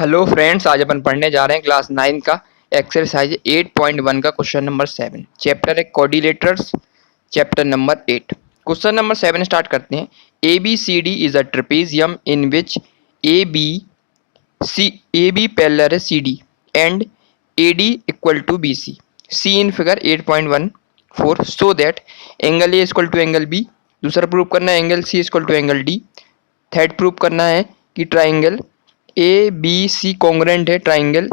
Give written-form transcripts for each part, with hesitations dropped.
Hello friends, आज अपन पढ़ने जा रहे हैं क्लास 9 का एक्सरसाइज 8.1 का क्वेश्चन नंबर 7। चैप्टर है coordinators, chapter number 8। Question number 7 start करते हैं। A B C D is a trapezium in which A B parallel है C D and A D equal to B C. See इन figure 8.14 so that angle A equal to angle B. दूसरा prove करना है angle C equal to angle D. Third prove करना है कि triangle A B C congruent है triangle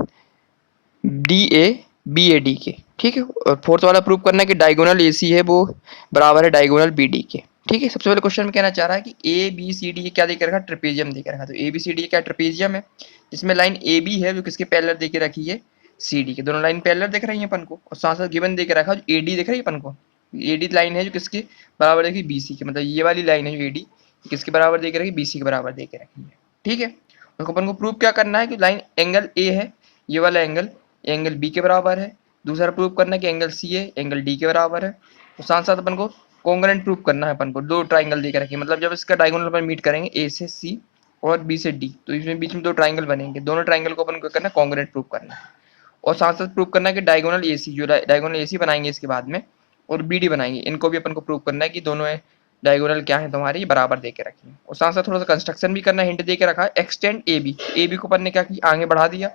D A B A D के। ठीक है। और फोर्थ वाला प्रूव करना है कि डायगोनल ए सी है वो बराबर है डायगोनल बी डी के। ठीक है। सबसे पहले क्वेश्चन में कहना चाह रहा है कि ए बी सी डी क्या देके रखा, ट्रेपेजियम देके रखा। तो ए बी सी डी क्या ट्रेपेजियम है, जिसमें लाइन ए बी है जो किसके पैरेलल देके रखी है, सी डी के। दोनों लाइन पैरेलल दिख रही है अपन को, और साथ साथ गिवन देके रखा जो ए डी दिख रही है अपन को। ए डी लाइन है जो किसके बराबर देखी, बी सी के। मतलब ये वाली लाइन है जो ए डी किसके बराबर देके रखी, बी सी के बराबर देके रखी है। ठीक है। उसको अपन को प्रूव क्या करना है कि लाइन एंगल ए है, ये वाला एंगल बी के बराबर है। दूसरा प्रूव करना है कि एंगल सी है, एंगल डी के बराबर है। तो साथ साथ अपन को कॉन्ग्रुएंट प्रूव करना है अपन को। दो ट्राइंगल देकर रखिए, मतलब जब इसका डायगोनल अपन मीट करेंगे ए से सी और बी से डी, तो इसमें बीच में दो ट्राइंगल बनेंगे। दोनों ट्राइंगल को अपन को करना है कॉन्ग्रुएंट प्रूव करना है। और साथ साथ प्रूव करना है कि डायगोनल ए सी, जो डायगोनल ए सी बनाएंगे इसके बाद में, और बी डी बनाएंगे, इनको भी अपन को प्रूव करना है कि दोनों डायगोनल क्या है तुम्हारी बराबर देके रखी है। और साथ साथ थोड़ा सा कंस्ट्रक्शन भी करना है, हिंट देके रखा है extend A B. A B को अपन ने क्या किया, आगे बढ़ा दिया।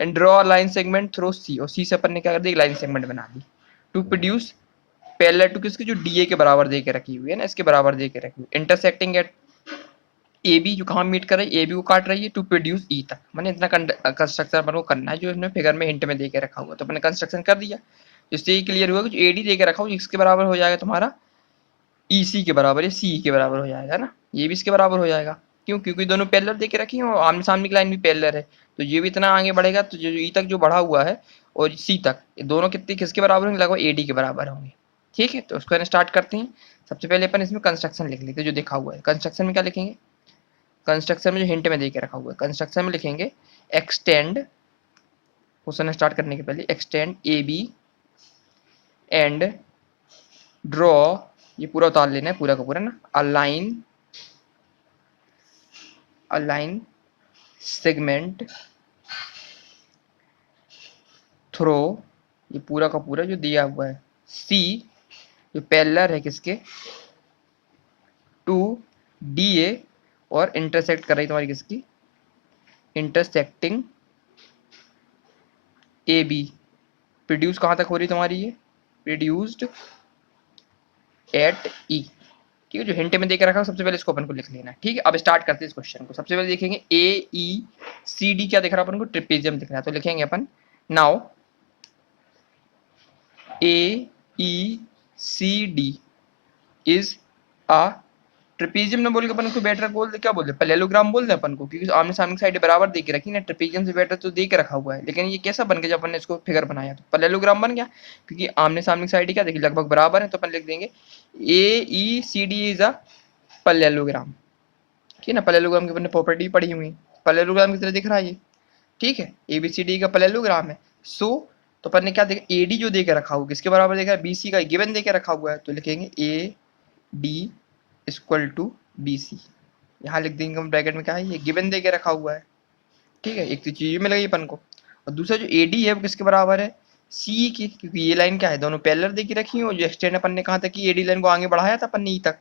And draw line segment through C, और सी से अपन ने क्या कर दी, लाइन सेगमेंट बना दी टू प्रोड्यूस पैरेलल टू किसकी, जो डी ए के बराबर देके रखी हुई है ना, इसके बराबर देके रखी हुई इंटरसेक्टिंग एट ए बी, जो कहाँ मीट कर रही है, ए बी को काट रही है, टू प्रोड्यूस ई तक। मैंने इतना कंस्ट्रक्शन अपन को करना है जो इसमें फिगर में हिंट में देके रखा हुआ। तो अपने कंस्ट्रक्शन कर दिया, जिससे ये क्लियर हुआ कि ए डी देके रखा हुआ इसके बराबर हो जाएगा तुम्हारा ई सी के बराबर, या सी के बराबर हो जाएगा ना, ये भी इसके बराबर हो जाएगा। क्यों, क्योंकि दोनों पैरेलल देके रखी है और आमने सामने की लाइन भी पैरेलल है। तो ये भी इतना आगे बढ़ेगा, तो जो ई तक जो बढ़ा हुआ है और सी तक, ये दोनों कितने किसके बराबर होंगे, लगभग ए डी के बराबर होंगे। ठीक है। तो उसको स्टार्ट करते हैं। सबसे पहले अपन इसमें कंस्ट्रक्शन लिख लेते हैं जो देखा हुआ है। कंस्ट्रक्शन में क्या लिखेंगे, कंस्ट्रक्शन में जो हिंट में देके रखा हुआ है, कंस्ट्रक्शन में लिखेंगे एक्सटेंड, क्वेश्चन स्टार्ट करने के पहले extend A B and draw, ये पूरा उतार लेना है पूरा का पूरा ना, अलाइन सेगमेंट थ्रो, ये पूरा का पूरा जो दिया हुआ है, सी जो पैरेलल है किसके, टू डी ए, और इंटरसेक्ट कर रही तुम्हारी किसकी, इंटरसेक्टिंग ए बी। प्रोड्यूस कहाँ तक हो रही तुम्हारी, ये प्रोड्यूस्ड एट ई। ठीक है। जो हिंट में देकर रखा सबसे पहले इसको अपन को लिख लेना है। ठीक है। अब स्टार्ट करते हैं इस क्वेश्चन को। सबसे पहले देखेंगे ए ई सी डी क्या दिख रहा है अपन को, ट्रिपेजियम दिख रहा है। तो लिखेंगे अपन now A E C D is a trapezium न बोल के अपन को बेटर बोल दे, क्या बोल दे, पैरेललोग्राम बोल दे अपन को, क्योंकि आमने सामने की साइड बराबर दे के रखी ना, ट्रिपेजियम से बेटर तो दे के रखा हुआ है। लेकिन ये कैसा बन गया, जब अपन ने इसको फिगर बनाया तो पैरेललोग्राम बन गया, क्योंकि आमने सामने की साइड क्या देखिए लगभग बराबर है। तो अपन लिख देंगे A E C D is a parallelogram. ठीक है ना, पैरेललोग्राम की अपने प्रॉपर्टी पढ़ी हुई, पैरेललोग्राम की तरह दिख रहा है ये। ठीक है। एबीसीडी का पैरेललोग्राम है। सो तो अपन ने क्या देखा, एडी जो देकर रखा हुआ किसके बराबर देखा है, बीसी का गिवन देकर रखा हुआ है। तो लिखेंगे A D equal to B C. यहाँ लिख देंगे हम ब्रैकेट में, क्या है ये गिवन देके रखा हुआ है। ठीक है। एक तो चीज मिल गई अपन को, और दूसरा जो ए डी है वो किसके बराबर है, सी की, क्योंकि ये लाइन क्या है, दोनों पैरेलल देके रखी है। और जो एक्सटेंड अपन ने कहा था कि एडी लाइन को आगे बढ़ाया था अपन ने ई तक,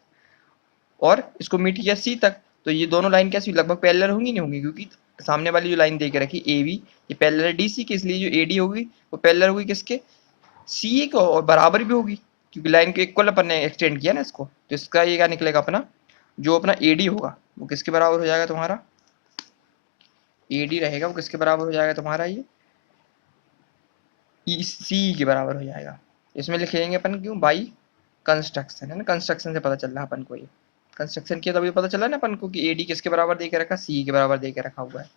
और इसको मीट किया सी तक। तो ये दोनों लाइन कैसी लगभग पैरेलल होंगी, नहीं होंगी, क्योंकि सामने वाली जो लाइन देके रखी ए बी, ये पैरेलल है डी सी की, इसलिए जो ए डी होगी वो पैरेलल होगी किसके, सी को, और बराबर भी होगी क्योंकि लाइन के इक्वल अपन ने एक्सटेंड किया ना इसको। तो इसका ये क्या निकलेगा अपना, जो अपना ए डी होगा वो किसके बराबर हो जाएगा तुम्हारा, ए डी रहेगा वो किसके बराबर हो जाएगा तुम्हारा, ये ई सी के बराबर हो जाएगा। इसमें लिखेंगे अपन क्यों, बाई कंस्ट्रक्शन है ना, कंस्ट्रक्शन से पता चल रहा है अपन को, ये कंस्ट्रक्शन किया तभी पता चला ना अपन को कि ए डी किसके बराबर दे के रखा, सी के बराबर दे के रखा हुआ है।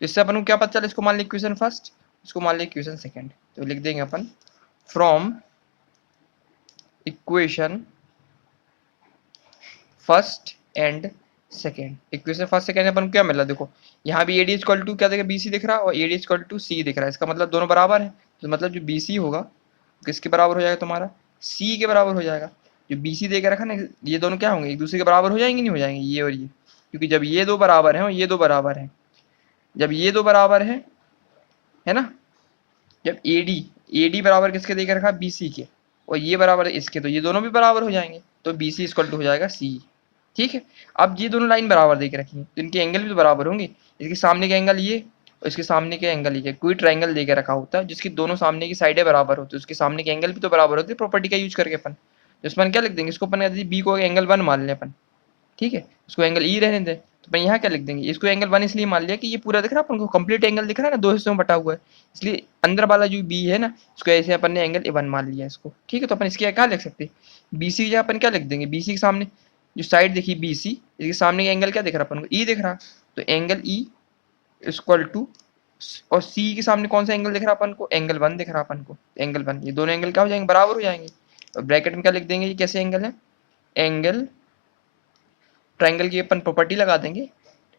इससे अपन को क्या पता चला, इसको मान लिया इक्वेशन फर्स्ट, इसको मान लिया इक्वेशन सेकंड। तो लिख देंगे अपन from equation first and second. Equation first second अपन को क्या मिला, देखो यहाँ भी ए डी इक्वल टू क्या देखा, बी सी दिख रहा है, और ए डी इक्वल टू सी दिख रहा है। इसका मतलब दोनों बराबर है। तो मतलब जो बी सी होगा किसके बराबर हो जाएगा तुम्हारा, सी के बराबर हो जाएगा। जो बी सी देकर रखा ना, ये दोनों क्या होंगे, एक दूसरे के बराबर हो जाएंगे, नहीं हो जाएंगे, ये और ये, क्योंकि जब ये दो बराबर हैं और ये दो बराबर हैं, जब ये दो बराबर है ना, जब AD बराबर किसके देकर रखा, BC के, और ये बराबर है इसके, तो ये दोनों भी बराबर हो जाएंगे, तो BC इक्वल टू हो जाएगा CE। ठीक है, अब ये दोनों लाइन बराबर देकर रखी है तो इनके एंगल भी तो बराबर होंगे। इसके सामने के एंगल ये और इसके सामने के एंगल ये, कोई ट्रायंगल देकर रखा होता है जिसकी दोनों सामने की साइडें बराबर होती है, उसके सामने के एंगल भी तो बराबर होते हैं, प्रॉपर्टी का यूज करके अपन। तो इसमें क्या लिख देंगे, इसको अपन बी को एंगल 1 मान लें अपन, ठीक है, उसको एंगल ई रहने दें, तो मैं यहाँ क्या लिख देंगे, इसको एंगल 1 इसलिए मान लिया कि ये पूरा दिख रहा है अपन को, कंप्लीट एंगल दिख रहा है ना, दो हिस्सों में बटा हुआ है, इसलिए अंदर वाला जो बी है ना, इसको ऐसे अपन ने एंगल A1 मान लिया इसको। ठीक है, तो अपन इसके क्या लिख सकते हैं, BC की जगह अपन क्या लिख देंगे, BC के सामने जो साइड देखी BC, इसके सामने का एंगल क्या दिख रहा है अपन को, E दिख रहा, तो एंगल E इक्वल टू, और C के सामने कौन सा एंगल दिख रहा अपन को, एंगल 1 दिख रहा अपन को, एंगल 1, ये दोनों एंगल क्या हो जाएंगे, बराबर हो जाएंगे। और ब्रैकेट में क्या लिख देंगे, ये कैसे एंगल है, एंगल, ट्रायंगल की अपन प्रॉपर्टी लगा देंगे,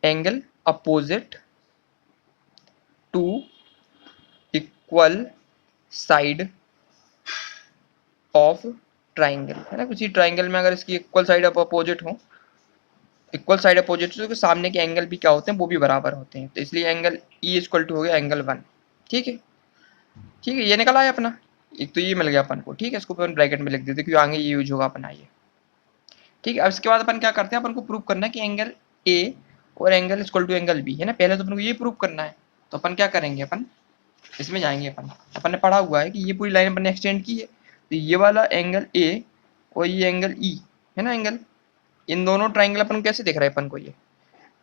angle opposite to equal side of triangle, है ना, किसी ट्रायंगल में अगर इसकी इक्वल साइड ऑफ अपोजिट हो, इक्वल साइड अपोजिट, तो सामने के एंगल भी क्या होते हैं, वो भी बराबर होते हैं, तो इसलिए एंगल E इक्वल टू हो गया एंगल 1। ठीक है, ठीक है, ये निकल आया अपना, एक तो ये मिल गया अपन को। ठीक है, इसको अपन ब्रैकेट में लिख देते क्योंकि आगे ये यूज होगा अपना ये। ठीक है, अब इसके बाद अपन क्या करते हैं, अपन को प्रूव करना है कि एंगल A और angle equal to angle B, है ना, पहले तो अपन को ये प्रूव करना है, तो अपन क्या करेंगे, अपन इसमें जाएंगे, अपन ने पढ़ा हुआ है कि ये पूरी लाइन अपन ने एक्सटेंड की है, तो ये वाला एंगल A और ये एंगल E, है ना, एंगल, इन दोनों ट्राइंगल अपन को कैसे दिख रहा है, अपन को ये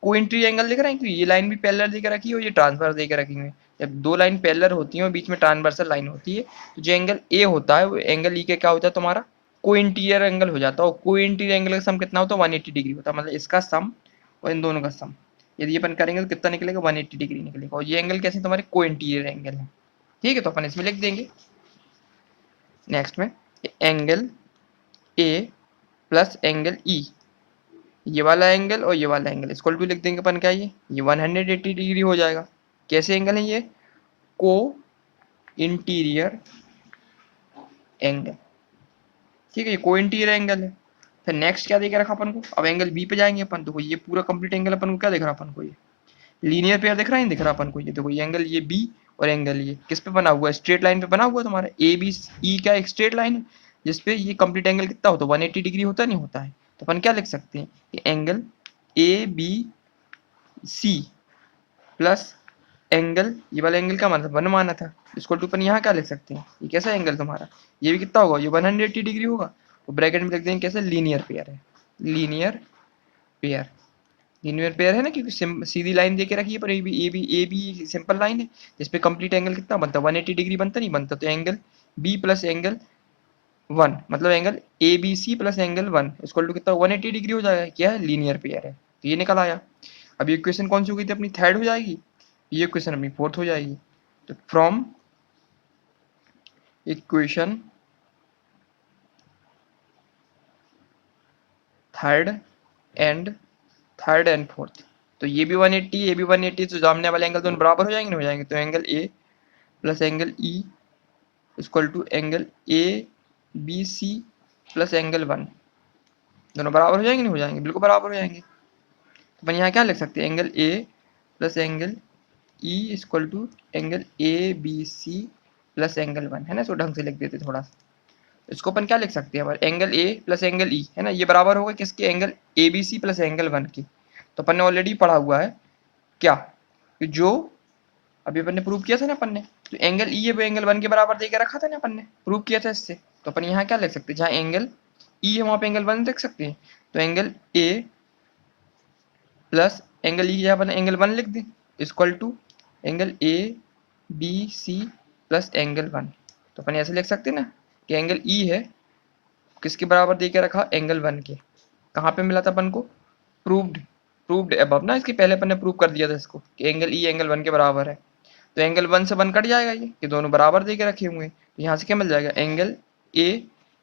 कोइंट्री एंगल दिख रहा है, क्योंकि ये लाइन भी पैरेलल देकर रखी है और ये ट्रांसवर्स देकर रखी है। जब दो लाइन पैरेलल होती है और बीच में ट्रांसवर्सल लाइन होती है, तो जो एंगल A होता है वो एंगल E के क्या होता है तुम्हारा, को इंटीरियर एंगल हो जाता है, और को इंटीरियर एंगल का सम कितना होता है, 180 डिग्री होता है, मतलब इसका सम और इन दोनों का सम यदि अपन करेंगे तो कितना निकलेगा, 180 डिग्री निकलेगा, और ये एंगल कैसे तुम्हारे को इंटीरियर एंगल है। ठीक है, तो अपन इसमें लिख देंगे नेक्स्ट में, angle A plus angle E, ये वाला एंगल और ये वाला एंगल इक्वल टू लिख देंगे अपन, क्या ये 180 डिग्री हो जाएगा। कैसे एंगल है ये, को इंटीरियर एंगल। ठीक है, ये को इंटीरियर एंगल है। फिर नेक्स्ट क्या देकर रखा अपन को, अब एंगल बी पे जाएंगे अपन, तो ये पूरा कंप्लीट एंगल अपन को क्या दिख रहा अपन को, ये लीनियर पेयर दिख रहा है, दिख रहा अपन को, ये देखो ये एंगल, ये बी और एंगल ये किस पे बना हुआ है, स्ट्रेट लाइन पे बना हुआ है तुम्हारा, ए बी ई का एक स्ट्रेट लाइन है जिसपे ये कंप्लीट एंगल कितना होता है, 180 डिग्री होता नहीं होता है, तो अपन क्या लिख सकते हैं कि angle A B C plus angle, ये वाला एंगल का मतलब 1 माना था, इसको टू अपन यहाँ क्या लिख सकते हैं, ये कैसा एंगल तुम्हारा, ये भी कितना होगा, ये 180 डिग्री होगा, तो ब्रैकेट में लिख देंगे कैसे, लीनियर पेयर है, लीनियर पेयर, लीनियर पेयर है ना, क्योंकि सीधी लाइन देके रखी है, पर ए बी सिंपल लाइन है जिसपे कंप्लीट एंगल कितना बनता है, 180 डिग्री बनता नहीं बनता, तो एंगल बी प्लस एंगल 1, मतलब angle A B C plus angle 1 equal to कितना, 180 डिग्री हो जाएगा, क्या है, लीनियर पेयर है, तो ये निकल आया। अब ये इक्वेशन कौन सी हो गई थी अपनी, थर्ड हो जाएगी, ये इक्वेशन अपनी फोर्थ हो जाएगी। तो from equation third and fourth, तो ये भी 180, ये भी 180, तो सामने वाले एंगल दोनों बराबर हो जाएंगे, नहीं हो जाएंगे, तो angle A plus angle E equal to angle A B C plus angle 1, दोनों बराबर हो जाएंगे, नहीं हो जाएंगे, बिल्कुल बराबर हो जाएंगे। तो अपन यहाँ क्या लिख सकते हैं, angle A plus angle E equal to angle A B C plus angle 1, है ना, इसको ढंग से लिख देते थोड़ा सा। इसको अपन क्या लिख सकते हैं, angle A plus angle E, है ना, ये बराबर होगा किसके, angle A B C plus angle 1 की। तो अपन ने ऑलरेडी पढ़ा हुआ है क्या, कि जो अभी अपन ने प्रूव किया था ना अपन ने, तो एंगल ई है वो एंगल 1 के बराबर देके रखा था ना अपन ने, प्रूव किया था इससे, तो अपन यहाँ क्या लिख सकते हैं, जहाँ एंगल ई है वहां पे एंगल 1 देख सकते हैं, तो angle A plus angle E की जगह अपन एंगल 1 लिख दें, equal to angle A B C plus angle 1। तो अपन ऐसे लिख सकते हैं ना कि एंगल ई है किसके बराबर दे के रखा, एंगल 1 के, कहाँ पे मिला था अपन को, प्रूव्ड प्रूव्ड अबव ना, इसके पहले अपन ने प्रूव कर दिया था इसको कि एंगल ई एंगल 1 के बराबर है, तो एंगल 1 से 1 कट जाएगा, ये दोनों बराबर दे के रखे हुए हैं, तो यहाँ से क्या मिल जाएगा, एंगल ए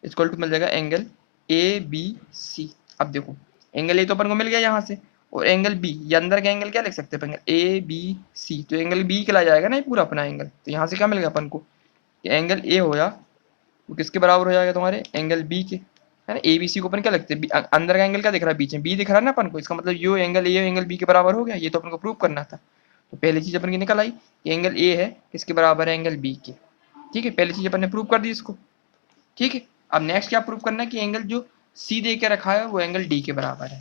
इक्वल टू मिल जाएगा एंगल ए बी सी। अब देखो एंगल ए तो अपन को मिल गया यहाँ से, और एंगल बी, ये अंदर का एंगल क्या लिख सकते हैं, एंगल ए बी सी, तो एंगल बी कहला जाएगा ना ये पूरा अपना एंगल, तो यहाँ से क्या मिल गया अपन को, एंगल ए हो जा वो किसके बराबर हो जाएगा तुम्हारे, एंगल बी के, है ना, ए बी सी को अपन क्या लगते हैं, अंदर का एंगल क्या दिख रहा है, बीच में बी दिख रहा है ना अपन को, इसका मतलब यो एंगल ए एंगल बी के बराबर हो गया, ये तो अपन को प्रूव करना था। तो पहली चीज अपन की निकल आई कि एंगल ए है किसके बराबर है, एंगल बी के। ठीक है, पहली चीज अपन ने प्रूव कर दी इसको। ठीक है, अब नेक्स्ट क्या प्रूव करना है कि एंगल जो सी दे के रखा है वो एंगल डी के बराबर है।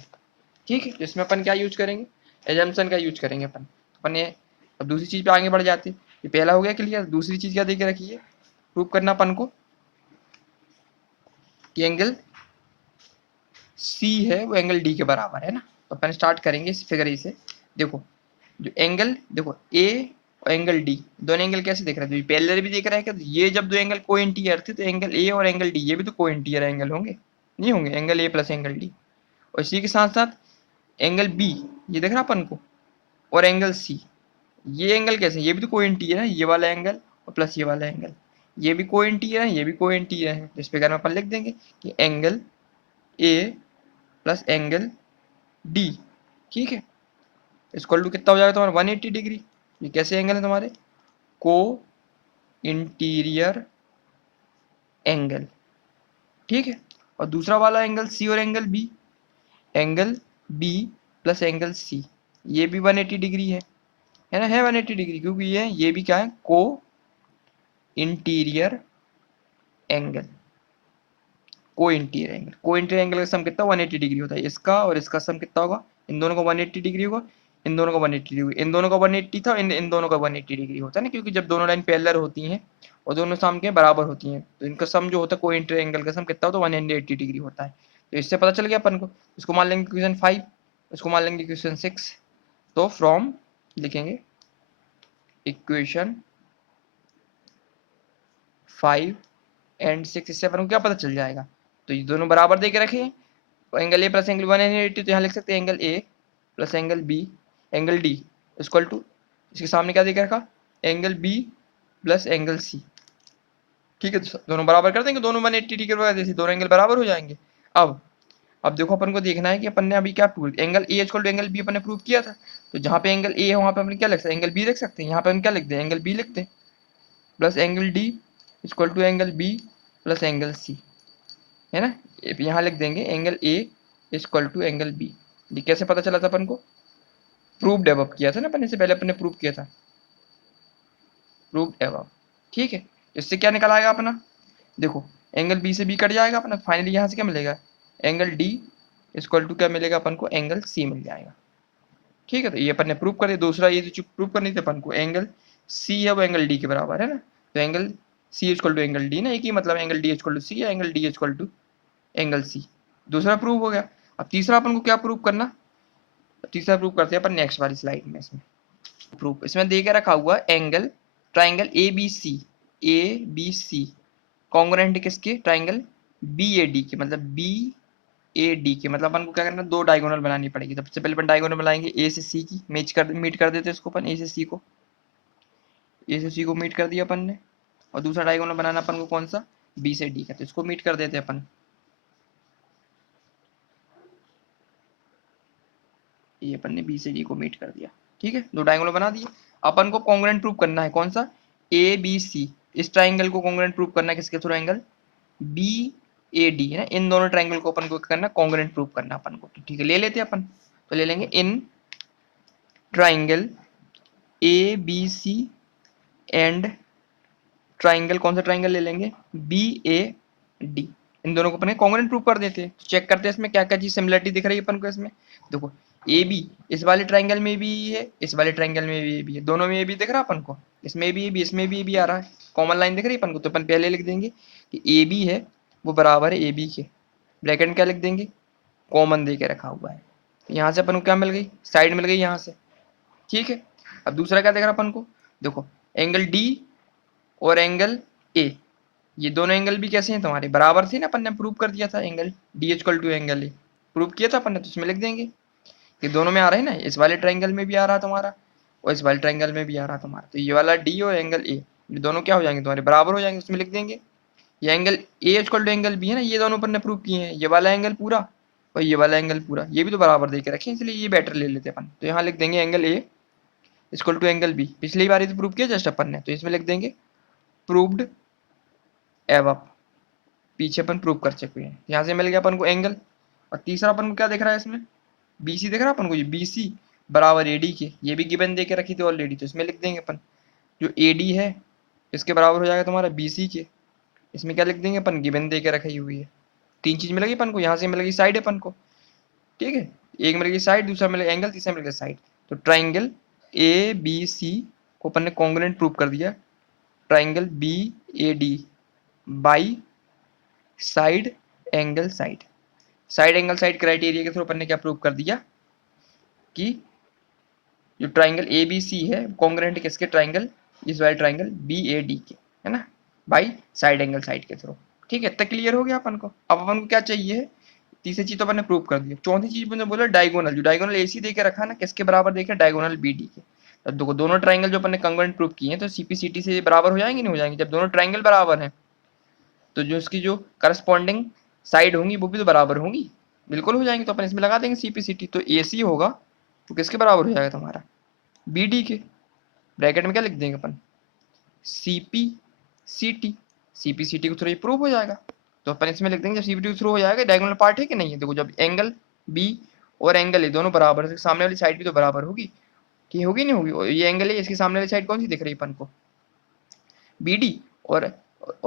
ठीक है, जिसमें अपन क्या यूज करेंगे, एजम्पशन का यूज करेंगे अपन ये। अब दूसरी चीज पे आगे बढ़ जाते हैं। ये पहला हो गया क्लियर। दूसरी चीज क्या दे के रखी है, प्रूव करना अपन को कि एंगल सी है वो एंगल डी के बराबर है ना। तो अपन स्टार्ट करेंगे इस फिगर से। देखो जो एंगल, देखो ए और एंगल डी दोनों एंगल कैसे दिख रहे हैं, पैरेलल भी दिख रहा है क्या, ये जब दो एंगल को इंटीरियर थे तो एंगल ए और एंगल डी ये भी तो को इंटीरियर एंगल होंगे, नहीं होंगे, angle A plus angle D. और इसी के साथ साथ एंगल बी ये दिख रहा अपन को, और एंगल सी ये एंगल कैसे, ये भी तो को इंटीरियर है, ये वाला एंगल और प्लस ये वाला एंगल, ये भी को इंटीरियर है, ये भी को इंटीरियर है। इस फिगर में अपन लिख देंगे कि angle A plus angle D, ठीक है, इक्वल टू कितना हो जाएगा तुम्हारा 180 डिग्री। ये कैसे एंगल है तुम्हारे, को इंटीरियर एंगल। ठीक है, और दूसरा वाला एंगल सी और angle B plus angle C ये भी 180 डिग्री है ना, है 180 डिग्री, क्योंकि ये भी क्या है, को इंटीरियर एंगल। को इंटीरियर एंगल का सम कितना 180 डिग्री होता है, इसका और इसका सम कितना होगा, इन दोनों का 180 डिग्री होगा, इन दोनों का 180 डिग्री, इन दोनों का 180 था, इन दोनों का 180 डिग्री होता है ना, क्योंकि जब दोनों लाइन पैरेलल होती हैं और दोनों सम के बराबर होती हैं तो इनका सम जो होता है को इंटीरियर एंगल का सम कितना होता है 180 डिग्री होता है। तो इससे पता चल गया अपन को। इसको मान लेंगे क्वेश्चन 5, इसको मान लेंगे क्वेश्चन 6। तो फ्रॉम लिखेंगे इक्वेशन 5 एंड 6, इससे अपन को क्या पता चल जाएगा, तो ये दोनों बराबर दे के रखे हैं, तो एंगल ए प्लस एंगल 180, तो यहाँ लिख सकते हैं angle A plus angle B angle D equal to, इसके सामने क्या दे के रखा, angle B plus angle C. ठीक है, तो दोनों बराबर कर देंगे, दोनों 180 डिग्री जैसे दोनों एंगल बराबर हो जाएंगे। अब देखो अपन को देखना है कि अपन ने अभी क्या prove, angle A equal to angle B अपन ने प्रूव किया था, तो जहाँ पे एंगल ए है वहाँ पे अपन क्या लिख सकते हैं, एंगल बी लिख सकते हैं, यहाँ पे हम क्या लिख दें, एंगल बी लिखते हैं, plus angle D equal to angle B plus angle C, है ना। यहाँ लिख देंगे angle A equal to angle B. ये कैसे पता चला था अपन को, प्रूव्ड अबव किया था ना अपन, इससे पहले अपन ने प्रूव किया था, प्रूव्ड अबव। ठीक है, इससे क्या निकल आएगा अपना, देखो एंगल बी से बी कट जाएगा अपना, फाइनली यहाँ से क्या मिलेगा, एंगल डी इक्वल टू क्या मिलेगा अपन को, एंगल सी मिल जाएगा। ठीक है, तो ये अपन ने प्रूव कर दिया। दूसरा ये जो प्रूव करनी थी अपन को, एंगल सी है वो एंगल डी के बराबर है ना, तो angle C equal to angle D ना, एक ही मतलब angle D equal to C है, angle D equal to angle C. दूसरा प्रूव हो गया। अब तीसरा अपन को क्या प्रूव करना, तीसरा प्रूव करते हैं अपन नेक्स्ट वाली स्लाइड में। इसमें प्रूफ इसमें दे के रखा हुआ angle triangle A B C congruent किसके, ट्राइंगल बी ए डी के, मतलब बी ए डी के, मतलब अपन को क्या करना है, दो डायगोनल बनानी पड़ेगी। सबसे पहले अपन डायगोनल बनाएंगे ए से सी की, मीट कर देते इसको अपन, ए से सी को मीट कर दिया अपन ने। और दूसरा डायगोनल बनाना अपन को कौन सा, बी से डी का, तो इसको मीट कर देते अपन, ये अपन ने बी से डी को मीट कर दिया। ठीक है, दो डायगोनल बना दिए। अपन को कॉन्ग्रुएंट प्रूव करना है कौन सा, ए बी सी, इस ट्राइंगल को कॉन्ग्रुएंट प्रूव करना है किसके through, angle B A D है ना, इन दोनों ट्राइंगल को अपन को करना कॉन्ग्रुएंट प्रूव करना अपन को। तो ठीक है, ले लेते हैं अपन, तो ले लेंगे इन triangle A B C and triangle, कौन सा ट्राइंगल ले लेंगे, बी ए डी, इन दोनों को अपन कॉन्ग्रुएंट प्रूव कर देते हैं। तो चेक करते हैं इसमें क्या क्या चीज सिमिलरिटी दिख रही है अपन को। इसमें देखो ए बी इस वाले ट्राइंगल में भी है, इस वाले ट्राइंगल में भी ए बी है, दोनों में ए बी दिख रहा है अपन को, इसमें भी ए बी, इसमें भी ए बी आ रहा है, कॉमन लाइन दिख रही है अपन को। तो अपन पहले लिख देंगे कि ए बी है वो बराबर है ए बी के, ब्रैकेट क्या लिख देंगे, कॉमन दे के रखा हुआ है। तो यहाँ से अपन को क्या मिल गई, साइड मिल गई यहाँ से। ठीक है, अब दूसरा क्या दिख रहा है अपन को, देखो एंगल डी और एंगल ए, ये दोनों एंगल भी कैसे हैं तुम्हारे, बराबर थे ना, अपन ने प्रूव कर दिया था, angle D equal to angle A prove किया था अपन ने, तो इसमें लिख देंगे कि दोनों में आ रहे हैं ना, इस वाले ट्राइंगल में भी आ रहा तुम्हारा और इस वाले ट्राइंगल में भी आ रहा तुम्हारा, तो ये वाला डी और एंगल ए ये दोनों क्या हो जाएंगे तुम्हारे, बराबर हो जाएंगे। उसमें लिख देंगे ये angle A equal to angle B है ना, ये दोनों अपन ने प्रूव किए हैं, ये वाला एंगल पूरा और ये वाला एंगल पूरा, ये भी तो बराबर दे के रखे, इसलिए ये बेटर ले लेते अपन। तो यहाँ लिख देंगे angle A equal to angle B, पिछली बार तो प्रूव किया जस्ट अपन ने, तो इसमें लिख देंगे प्रूव्ड एबव, पीछे अपन प्रूव कर चुके हैं। यहाँ से मिल गया अपन को एंगल। और तीसरा अपन को क्या दिख रहा है इसमें, बी सी दिख रहा है अपन को, ये बी सी बराबर एडी के, ये भी गिवन दे के रखी थी ऑलरेडी, तो इसमें लिख देंगे अपन जो एडी है इसके बराबर हो जाएगा तुम्हारा बीसी के, इसमें क्या लिख देंगे अपन, गिवन दे के रखी हुई है। तीन चीज मिलेगी अपन को, यहाँ से मिलेगी साइड अपन को, ठीक है, एक मिलेगी साइड, दूसरा मिलेगा एंगल, तीसरा मिलेगा साइड। तो ट्राइंगल ए बी सी को अपन ने कॉन्ग्रुएंट प्रूव कर दिया, triangle B A D by side angle side, side angle side criteria के थ्रू अपन ने क्या प्रूव कर दिया कि जो ट्राइंगल ए बी सी है कॉन्ग्रुएंट किसके, ट्राइंगल इस वाले ट्राइंगल बी ए डी के, है ना, बाई साइड एंगल साइड के थ्रू। ठीक है, इतना क्लियर हो गया अपन को। अब अपन को क्या चाहिए, तीसरी चीज तो अपन ने प्रूव कर दी। चौथी चीज मैंने बोला डायगोनल, जो डायगोनल एसी देके रखा ना किसके बराबर देखे, डायगोनल बीडी के। अब देखो दोनों ट्राइंगल जो अपन ने कॉन्ग्रुएंट प्रूव किए हैं तो सीपीसीटी से बराबर हो जाएंगे नहीं हो जाएंगे, जब दोनों ट्राइंगल बराबर हैं तो जो उसकी जो करस्पॉन्डिंग साइड होंगी वो भी तो बराबर होंगी, बिल्कुल हो जाएंगे। तो अपन इसमें लगा देंगे सीपीसीटी, तो एसी होगा तो किसके बराबर हो जाएगा तुम्हारा, बीडी के। ब्रैकेट में क्या लिख देंगे अपन, सीपीसीटी, सीपीसीटी के थ्रू ये प्रूव हो जाएगा। तो अपन इसमें लिख देंगे जब सीपीटी के थ्रू हो जाएगा, डायगोनल पार्ट है कि नहीं है, देखो जब एंगल बी और एंगल ए दोनों बराबर है, सामने वाली साइड भी तो बराबर होगी, कि होगी नहीं होगी, और ये एंगल है इसके सामने वाली साइड कौन सी दिख रही है अपन को, बीडी, और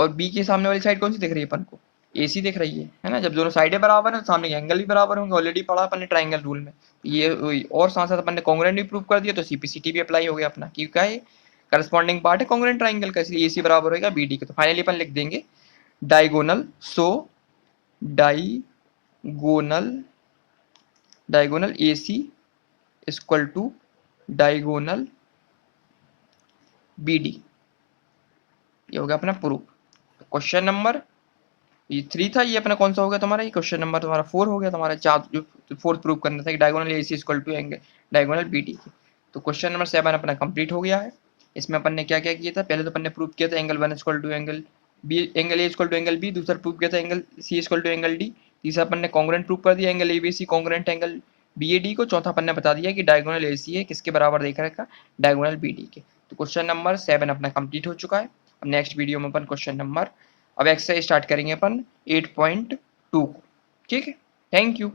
बी के सामने वाली साइड कौन सी दिख रही है अपन को, एसी दिख रही है ना। जब दोनों साइडें बराबर हैं सामने के एंगल भी बराबर होंगे, ऑलरेडी पढ़ा अपन ने ट्राइंगल रूल में ये, और साथ साथ अपन ने कॉन्ग्रुएंट भी प्रूव कर दिया, तो सीपीसीटी भी अप्लाई हो गया अपना, क्योंकि क्या है करस्पॉन्डिंग पार्ट है कॉन्ग्रुएंट ट्राइंगल का, इसलिए एसी बराबर होगा बीडी के। तो फाइनली अपन लिख देंगे diagonal, so diagonal, diagonal AC equal to diagonal BD, ये हो गया अपना प्रूफ। क्वेश्चन नंबर ये 3 था, ये अपना कौन सा हो गया तुम्हारा, ये क्वेश्चन नंबर तुम्हारा 4 हो गया तुम्हारा, चार जो फोर्थ प्रूफ करना था कि diagonal AC equal to angle diagonal BD. तो क्वेश्चन नंबर 7 अपना कंप्लीट हो गया है। इसमें अपन ने क्या क्या किया था, पहले तो अपन ने प्रूव किया था angle 1 equal to angle B, angle A equal to angle B, दूसरा प्रूव किया था angle C equal to angle D, तीसरा अपन ने कॉन्ग्रुएंट प्रूव कर दिया angle A B C congruent angle B A D को, चौथा अपन ने बता दिया कि डायगोनल ए सी है किसके बराबर देखा रखा, डायगोनल बी डी के। तो क्वेश्चन नंबर 7 अपना कंप्लीट हो चुका है। अब नेक्स्ट वीडियो में अपन क्वेश्चन नंबर, अब एक्सरसाइज स्टार्ट करेंगे अपन 8.2 को, ठीक है, थैंक यू।